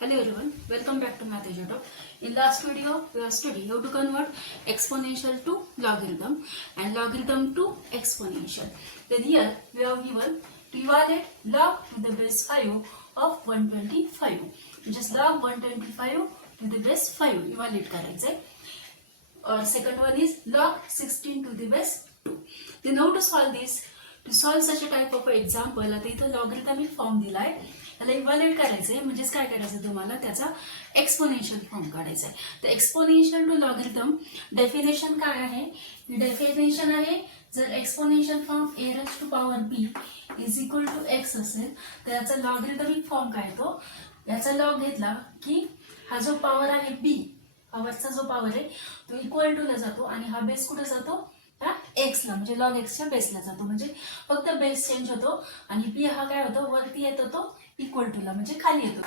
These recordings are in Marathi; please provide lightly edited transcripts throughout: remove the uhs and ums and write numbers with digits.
Hello everyone, welcome back to Math Talk. In last video, we have studied how to convert exponential to logarithm and logarithm to exponential. Then here we have given to evaluate log to the base 5 of 125. Just log 125 to the base 5 evaluate करायचे. Or second one is log 16 to the base 2. Then how to solve this? To solve such a type of example, आता इथं लॉगरिथमिक फॉर्म दिलाय. त्याला इव्हॅल्युएट करायचंय म्हणजेच काय करायचं तुम्हाला त्याचा एक्सपोनेन्शियल फॉर्म काढायचा आहे. तर एक्सपोनेन्शियल टू लॉगरिथम डेफिनेशन काय आहे? ही डेफिनेशन आहे जर exponential form a raised to power b is equal to x असेल तर याचा लॉगरिथमिक फॉर्म काय तो याचा लॉग घेतला की हा जो पॉवर आहे b पॉवरचा जो पॉवर आहे तो इक्वल टू ला जातो आणि हा बेस कुठे जातो हा x ला म्हणजे लॉग x च्या बेसला जातो म्हणजे फक्त बेस चेंज होतो आणि b हा काय होतो वरती येतो तो इक्वल टू ला म्हणजे खाली येतो.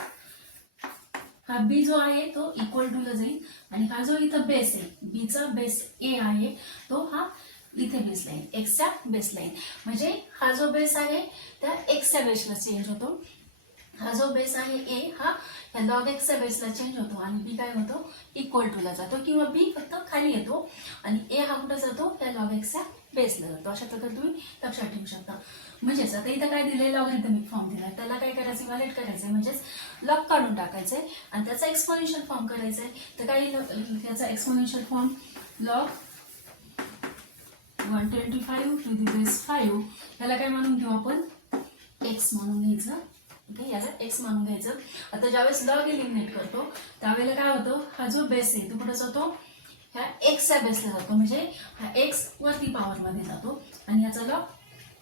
हा b जो आहे तो इक्वल टू ला जाईल आणि हा जो इथं बेस आहे b चा बेस a आहे तो हा इथे बेस लाईन x च्या बेस लाईन म्हणजे हा जो बेस आहे त्या x च्या बेसला चेंज होतो. हा जो बेस आहे a हा या लॉग x च्या बेसला चेंज होतो आणि b काय होतो इक्वल टू ला जातो किंवा b फक्त खाली येतो आणि a हा कुठे जातो त्या लॉग x च्या बेसला जातो. अशा प्रकारे तुम्ही लक्षात ठेवू शकता. म्हणजेच आता इथं काय दिलंय लॉगरिथमिक फॉर्म दिलाय त्याला काय करायचं इव्हॅल्युएट करायचंय म्हणजेच लॉग काढून टाकायचंय आणि त्याचा एक्सपोनेन्शियल फॉर्म करायचंय. तर काय त्याचा exponential form log 125 to the base 5 याला काय म्हणून घेऊ आपण x म्हणून घ्यायचं. ओके याला x म्हणून घ्यायचं. आता ज्यावेळेस लॉग एलिमिनेट करतो त्यावेळेला काय होतं हा जो बेस आहे तो कुठे जातो ह्या x च्या बेसला जातो म्हणजे हा x वरती पॉवर मध्ये जातो आणि याचा लॉग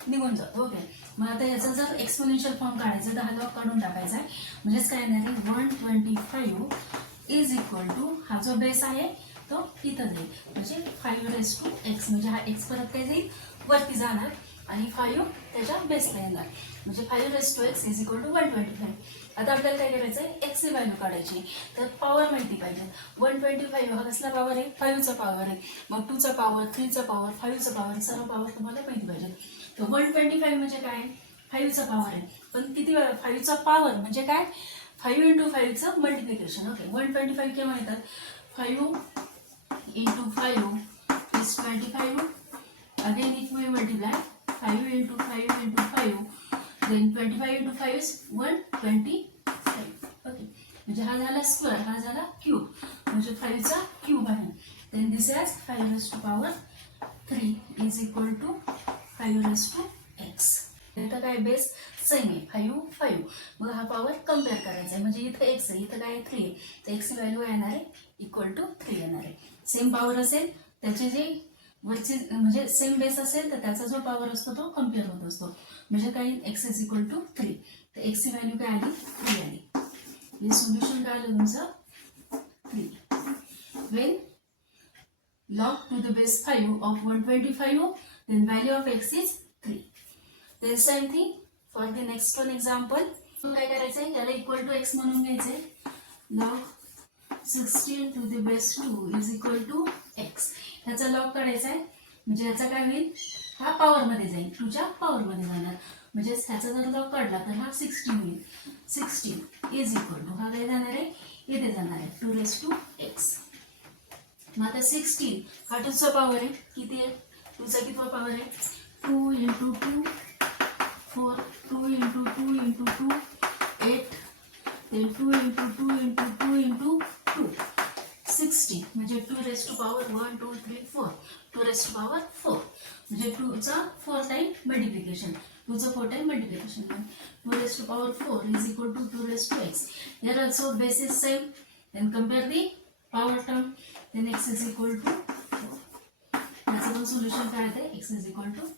निघून जातो. ओके मग आता याचा जर एक्सपोनेन्शियल फॉर्म काढायचा तर हा लॉग काढून टाकायचा आहे म्हणजेच काय येणार आहे 125 इज इक्वल टू हा जो बेस आहे तो इथं जाईल म्हणजे 5 raised to x म्हणजे हा x परत काय जाईल वरती जाणार आणि 5 त्याच्या बेसला येणार म्हणजे 5 raised to x is equal to 125. आता आपल्याला काय करायचं आहे x ची व्हॅल्यू काढायची तर पॉवर माहिती पाहिजे. 125 हा कसला पॉवर आहे 5 चा पॉवर आहे मग 2 चा पॉवर 3 चा पॉवर 5 चा पॉवर सर्व पॉवर तुम्हाला माहिती पाहिजे. तर 125 म्हणजे काय 5 चा पॉवर आहे पण किती 5 चा पॉवर म्हणजे काय 5 into 5 चं मल्टिप्लिकेशन. ओके 125 केव्हा येतात 5 into 5 is 25. Again if we multiply 5 into 5 into 5 then 25 into 5 is 125. Okay म्हणजे हा झाला स्क्वेअर हा झाला क्यूब म्हणजे 5 चा क्यूब आहे. then this is 5 raised to power 3 is equal to 5 raised to x. इथं काय बेस सेम आहे 5 5 मग हा पॉवर कम्पेअर करायचा आहे म्हणजे इथं x आहे इथं काय 3 आहे तर x ची व्हॅल्यू येणार आहे इक्वल टू 3 येणार आहे. सेम पॉवर असेल त्याचे जे वरचे म्हणजे सेम बेस असेल तर त्याचा जो पॉवर असतो तो कम्पेअर होत असतो म्हणजे काय x इज इक्वल टू 3 तर x ची व्हॅल्यू काय आली 3 आली. हे सोल्युशन काय आलं तुमचं 3. when log to the base 5 of 125 then value of x is 3. then same thing for the next one example. काय करायचंय याला इक्वल टू x म्हणून घ्यायचंय log 16 to the base 2 is equal to x. ह्याचा लॉग काढायचा आहे म्हणजे ह्याचा काय होईल हा पॉवर मध्ये जाईल 2 च्या पॉवर मध्ये जाणार म्हणजे ह्याचा जर लॉग काढला तर हा 16 होईल. 16 इज इक्वल टू हा काय जाणार आहे इथे जाणार आहे 2 raised to x. मग आता 16 हा 2 चा पॉवर आहे किती आहे 2 चा किती पॉवर आहे 2 into 2 4 2 into 2 into 2 8 then 2 into 2 into 2 into 2 60 म्हणजे 2 raised to power 1 2 3 4 2 raised to power 4 म्हणजे 2 चा 4 टाइम मल्टिप्लिकेशन 2 चा 4 time multiplication 2 raised to power 4 is equal to 2 raised to x. Here also base is same then compare the power term then x is equal to 4. याचं पण सोल्युशन काय आहे x is equal to